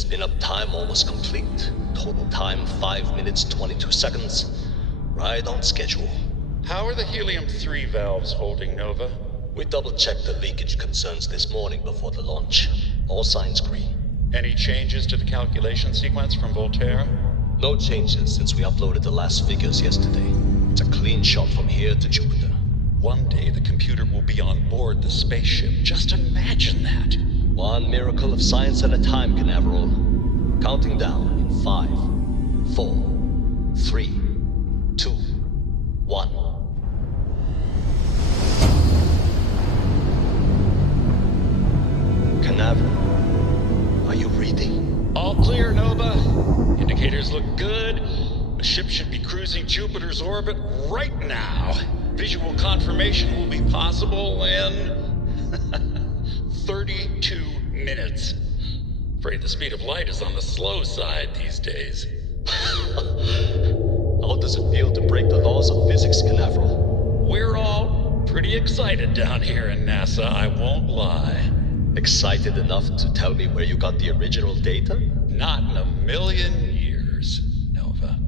Spin-up time almost complete. Total time 5 minutes 22 seconds. Right on schedule. How are the helium-3 valves holding, Nova? We double-checked the leakage concerns this morning before the launch. All signs green. Any changes to the calculation sequence from Voltaire? No changes since we uploaded the last figures yesterday. It's a clean shot from here to Jupiter. One day the computer will be on board the spaceship. Just imagine that. One miracle of science at a time, Canaveral. Counting down in 5, 4, 3, 2, 1. Canaveral, are you reading? All clear, Nova. Indicators look good. The ship should be cruising Jupiter's orbit right now. Visual confirmation will be possible in 32 minutes. Afraid the speed of light is on the slow side these days. How does it feel to break the laws of physics, Canaveral? We're all pretty excited down here in NASA, I won't lie. Excited enough to tell me where you got the original data? Not in a million years, Nova.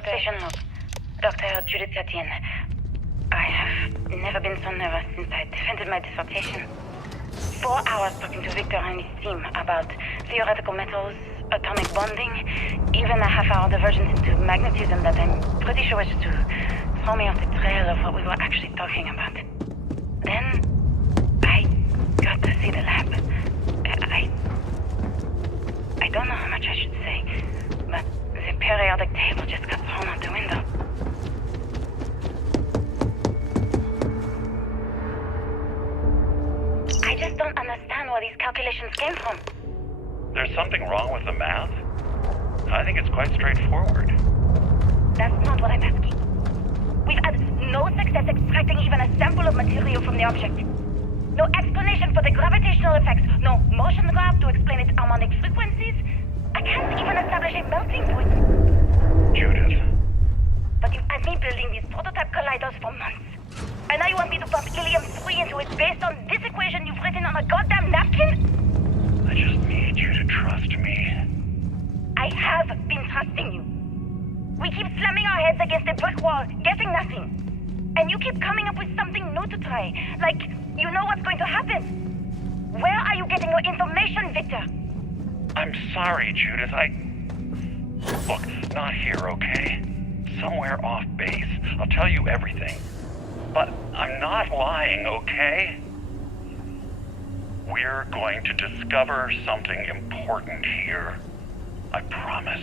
Station note. Dr. Judith Etienne. I have never been so nervous since I defended my dissertation. 4 hours talking to Victor and his team about theoretical metals, atomic bonding, even a half-hour divergence into magnetism that I'm pretty sure was to throw me off the trail of what we were actually talking about. Then, I got to see the lab. I don't know how much I should say, but the periodic table just got thrown out the window. I just don't understand where these calculations came from. There's something wrong with the math? I think it's quite straightforward. That's not what I'm asking. We've had no success extracting even a sample of material from the object. No explanation for the gravitational effects. No motion graph to explain its harmonic frequencies. I can't even establish a melting point. Judith. But you've had me building these prototype colliders for months. And now you want me to pump helium-3 into it based on this equation you've written on a goddamn napkin? I just need you to trust me. I have been trusting you. We keep slamming our heads against a brick wall, getting nothing. And you keep coming up with something new to try. Like, you know what's going to happen. Where are you getting your information, Victor? I'm sorry, Judith. Look, not here, okay? Somewhere off base. I'll tell you everything. But I'm not lying, okay? We're going to discover something important here. I promise.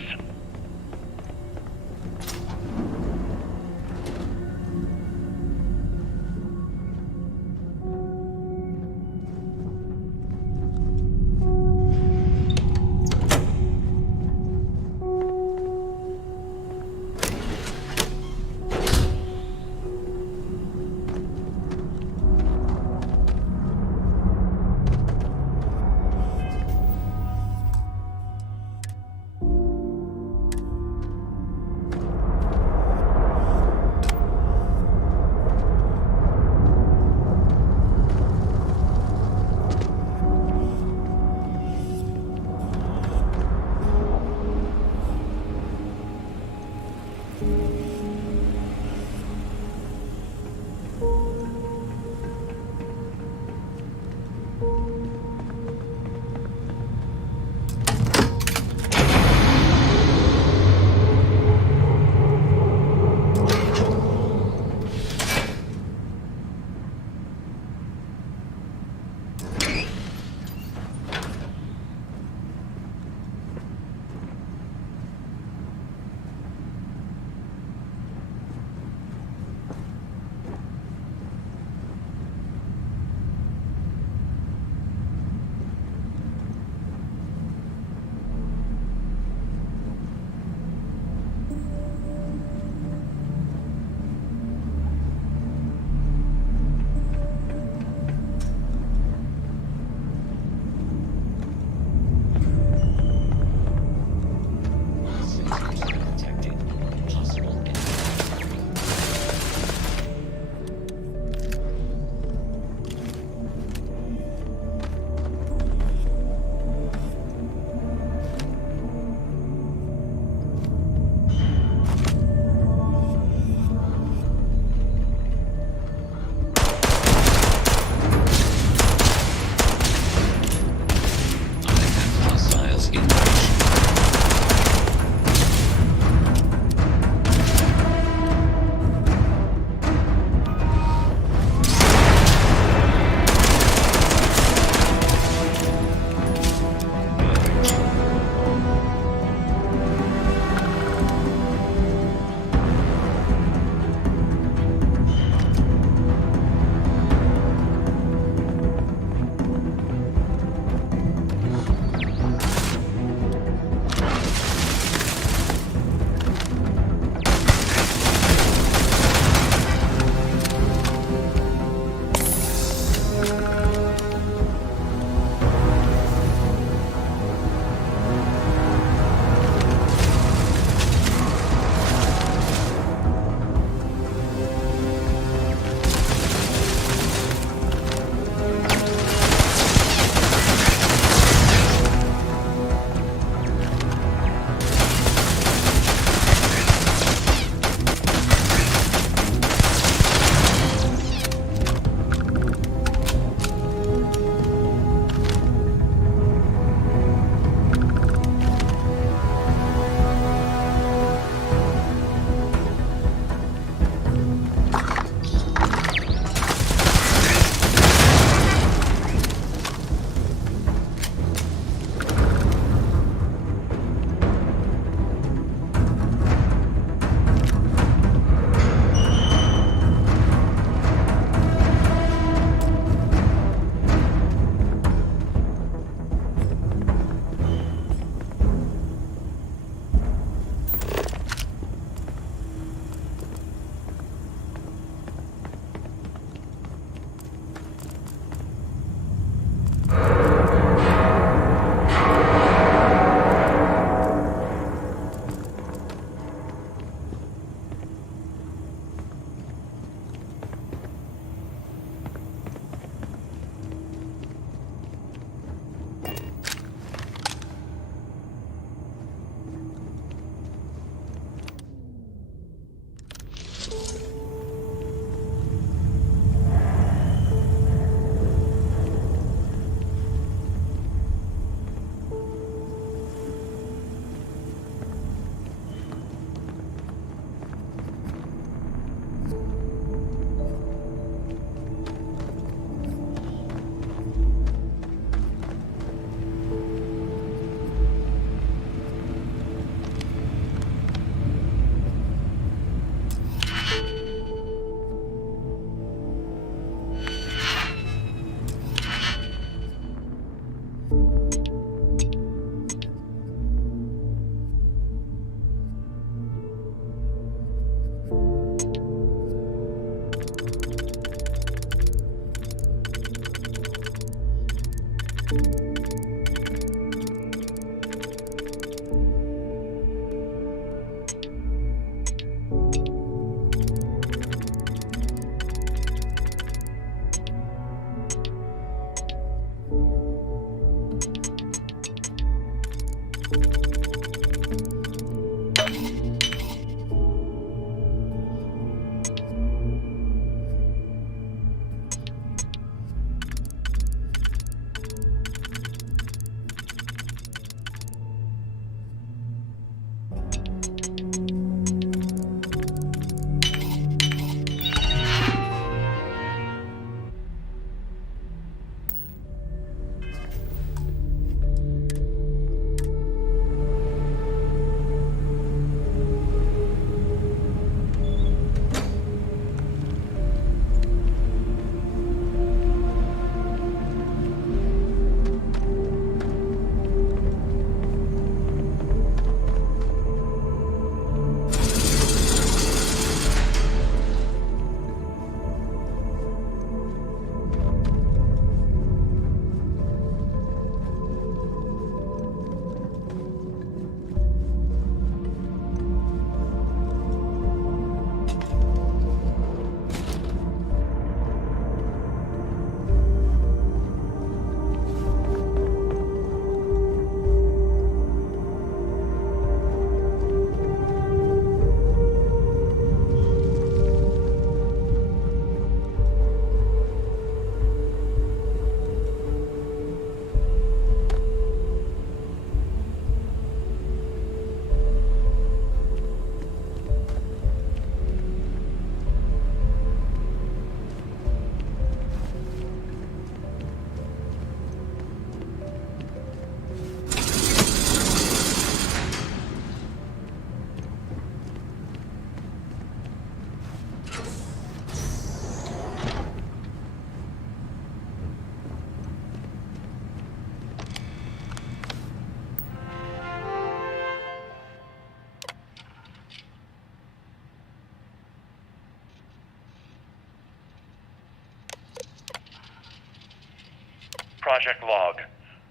Project Log,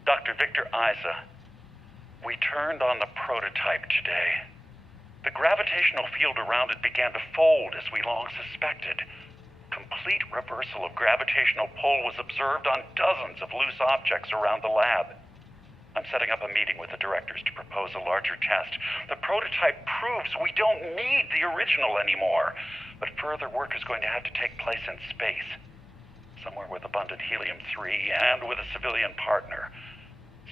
Dr. Victor Isa. We turned on the prototype today. The gravitational field around it began to fold as we long suspected. Complete reversal of gravitational pull was observed on dozens of loose objects around the lab. I'm setting up a meeting with the directors to propose a larger test. The prototype proves we don't need the original anymore, but further work is going to have to take place in space. Somewhere with abundant helium-3 and with a civilian partner.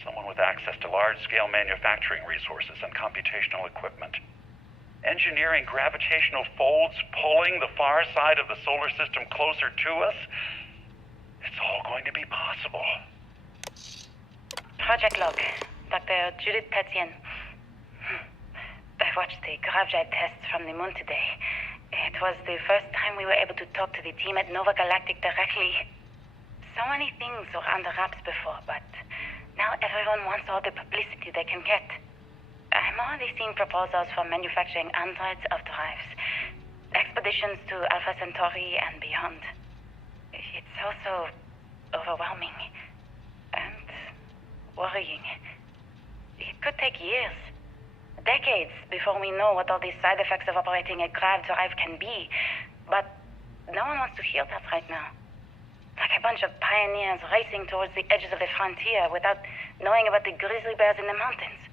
Someone with access to large-scale manufacturing resources and computational equipment. Engineering gravitational folds pulling the far side of the solar system closer to us. It's all going to be possible. Project Log, Dr. Judith Tatian. I watched the gravjite tests from the moon today. It was the first time we were able to talk to the team at Nova Galactic directly. So many things were under wraps before, but now everyone wants all the publicity they can get. I'm already seeing proposals for manufacturing androids of drives, expeditions to Alpha Centauri and beyond. It's also overwhelming and worrying. It could take years. Decades before we know what all the side effects of operating a grav drive can be. But no one wants to hear that right now. Like a bunch of pioneers racing towards the edges of the frontier without knowing about the grizzly bears in the mountains.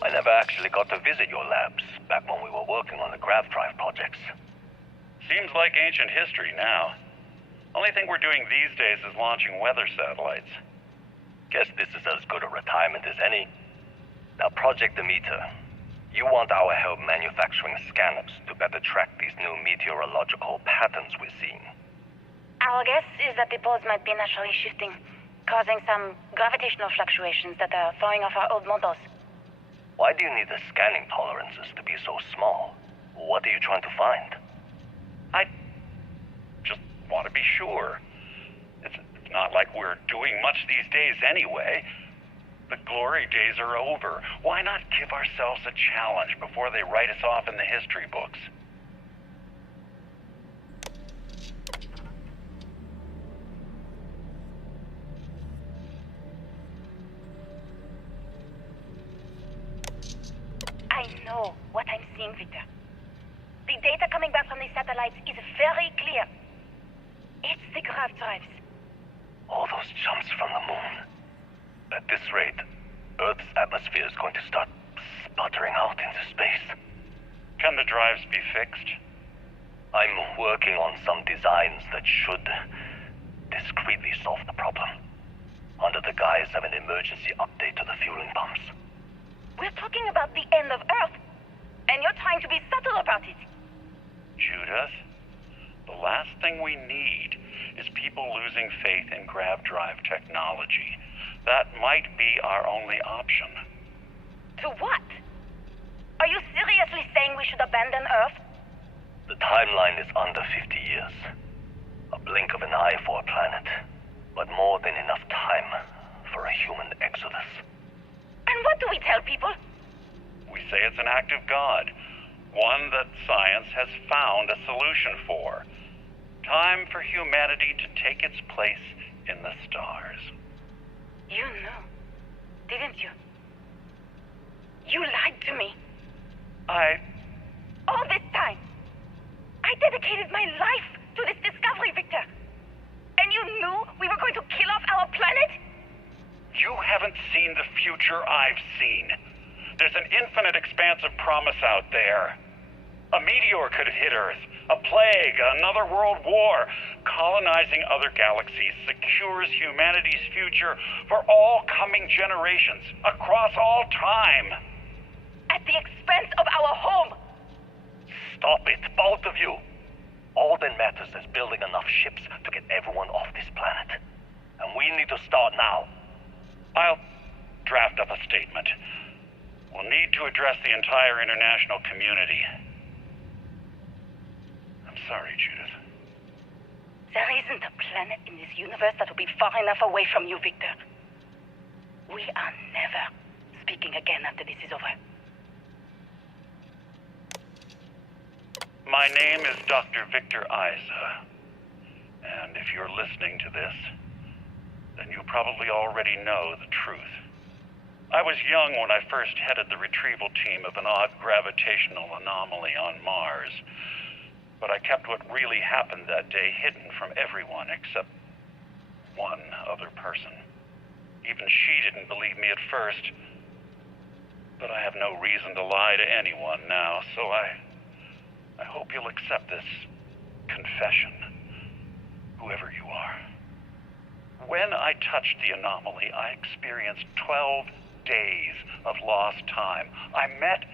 I never actually got to visit your labs back when we were working on the grav drive projects. Seems like ancient history now. Only thing we're doing these days is launching weather satellites. Guess this is as good a retirement as any. Now, Project Demeter, you want our help manufacturing scanners to better track these new meteorological patterns we're seeing. Our guess is that the poles might be naturally shifting, causing some gravitational fluctuations that are throwing off our old models. Why do you need the scanning tolerances to be so small? What are you trying to find? I just want to be sure. It's not like we're doing much these days anyway. The glory days are over. Why not give ourselves a challenge before they write us off in the history books? I know what I'm seeing, Victor. The data coming back from the satellites is very clear. It's the grav drives. All those jumps from the moon. At this rate, Earth's atmosphere is going to start sputtering out into space. Can the drives be fixed? I'm working on some designs that should discreetly solve the problem, under the guise of an emergency update to the fueling pumps. We're talking about the end of Earth, and you're trying to be subtle about it. Judith, the last thing we need is people losing faith in grav drive technology. That might be our only option. To what? Are you seriously saying we should abandon Earth? The timeline is under 50 years. A blink of an eye for a planet, but more than enough time for a human exodus. And what do we tell people? We say it's an act of God, one that science has found a solution for. Time for humanity to take its place in the stars. You knew, didn't you? You lied to me. All this time, I dedicated my life to this discovery, Victor. And you knew we were going to kill off our planet? You haven't seen the future I've seen. There's an infinite expanse of promise out there. A meteor could hit Earth, a plague, another world war. Colonizing other galaxies secures humanity's future for all coming generations, across all time. At the expense of our home. Stop it, both of you. All that matters is building enough ships to get everyone off this planet. And we need to start now. I'll draft up a statement. We'll need to address the entire international community. I'm sorry, Judith. There isn't a planet in this universe that will be far enough away from you, Victor. We are never speaking again after this is over. My name is Dr. Victor Isa. And if you're listening to this, then you probably already know the truth. I was young when I first headed the retrieval team of an odd gravitational anomaly on Mars. But I kept what really happened that day hidden from everyone except one other person. Even she didn't believe me at first. But I have no reason to lie to anyone now, so I hope you'll accept this confession, whoever you are. When I touched the anomaly, I experienced 12 days of lost time. I met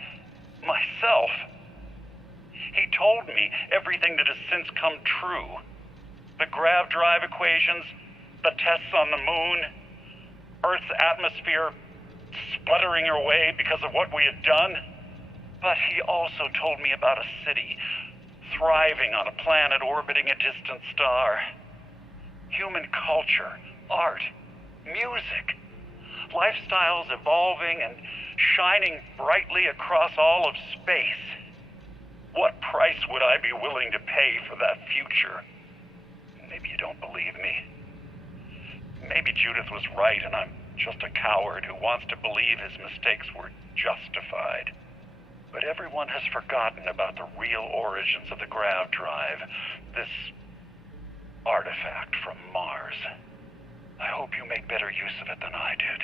myself. He told me everything that has since come true. The grav drive equations, the tests on the moon, Earth's atmosphere sputtering away because of what we had done. But he also told me about a city thriving on a planet orbiting a distant star. Human culture, art, music, lifestyles evolving and shining brightly across all of space. What price would I be willing to pay for that future? Maybe you don't believe me. Maybe Judith was right and I'm just a coward who wants to believe his mistakes were justified. But everyone has forgotten about the real origins of the grav drive, this artifact from Mars. I hope you make better use of it than I did.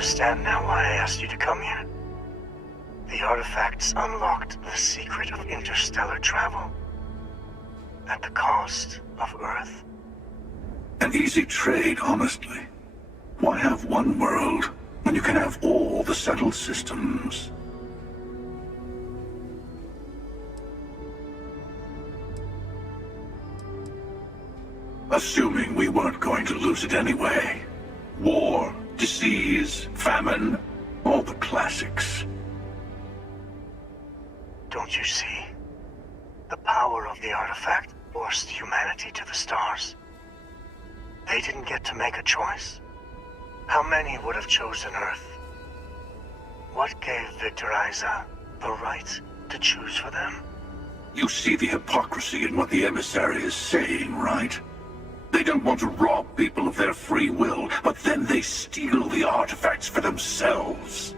understand now why I asked you to come here? The artifacts unlocked the secret of interstellar travel. At the cost of Earth. An easy trade, honestly. Why have one world when you can have all the settled systems? Assuming we weren't going to lose it anyway. War, disease, famine, all the classics. Don't you see? The power of the artifact forced humanity to the stars. They didn't get to make a choice. How many would have chosen Earth? What gave Victor Isa the right to choose for them? You see the hypocrisy in what the emissary is saying, right? They don't want to rob people of their free will, but then they steal the artifacts for themselves.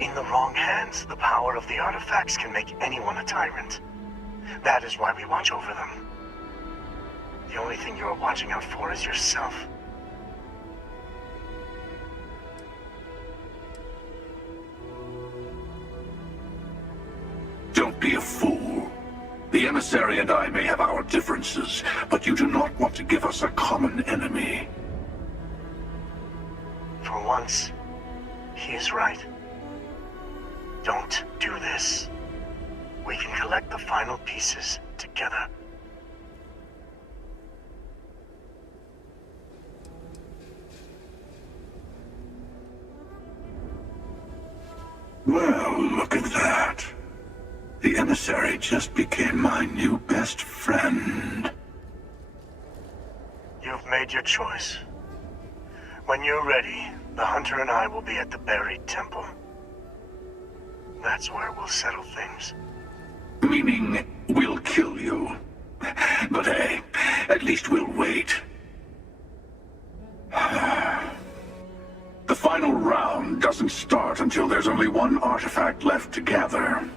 In the wrong hands, the power of the artifacts can make anyone a tyrant. That is why we watch over them. The only thing you are watching out for is yourself. Don't be a fool. The emissary and I may have our differences, but you do not want to give us a common enemy. For once, he is right. Don't do this. We can collect the final pieces together. Well, look at that. The emissary just became my new best friend. You've made your choice. When you're ready, the hunter and I will be at the buried temple. That's where we'll settle things. Meaning, we'll kill you. But hey, at least we'll wait. The final round doesn't start until there's only one artifact left to gather.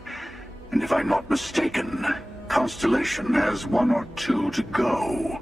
And if I'm not mistaken, Constellation has one or two to go.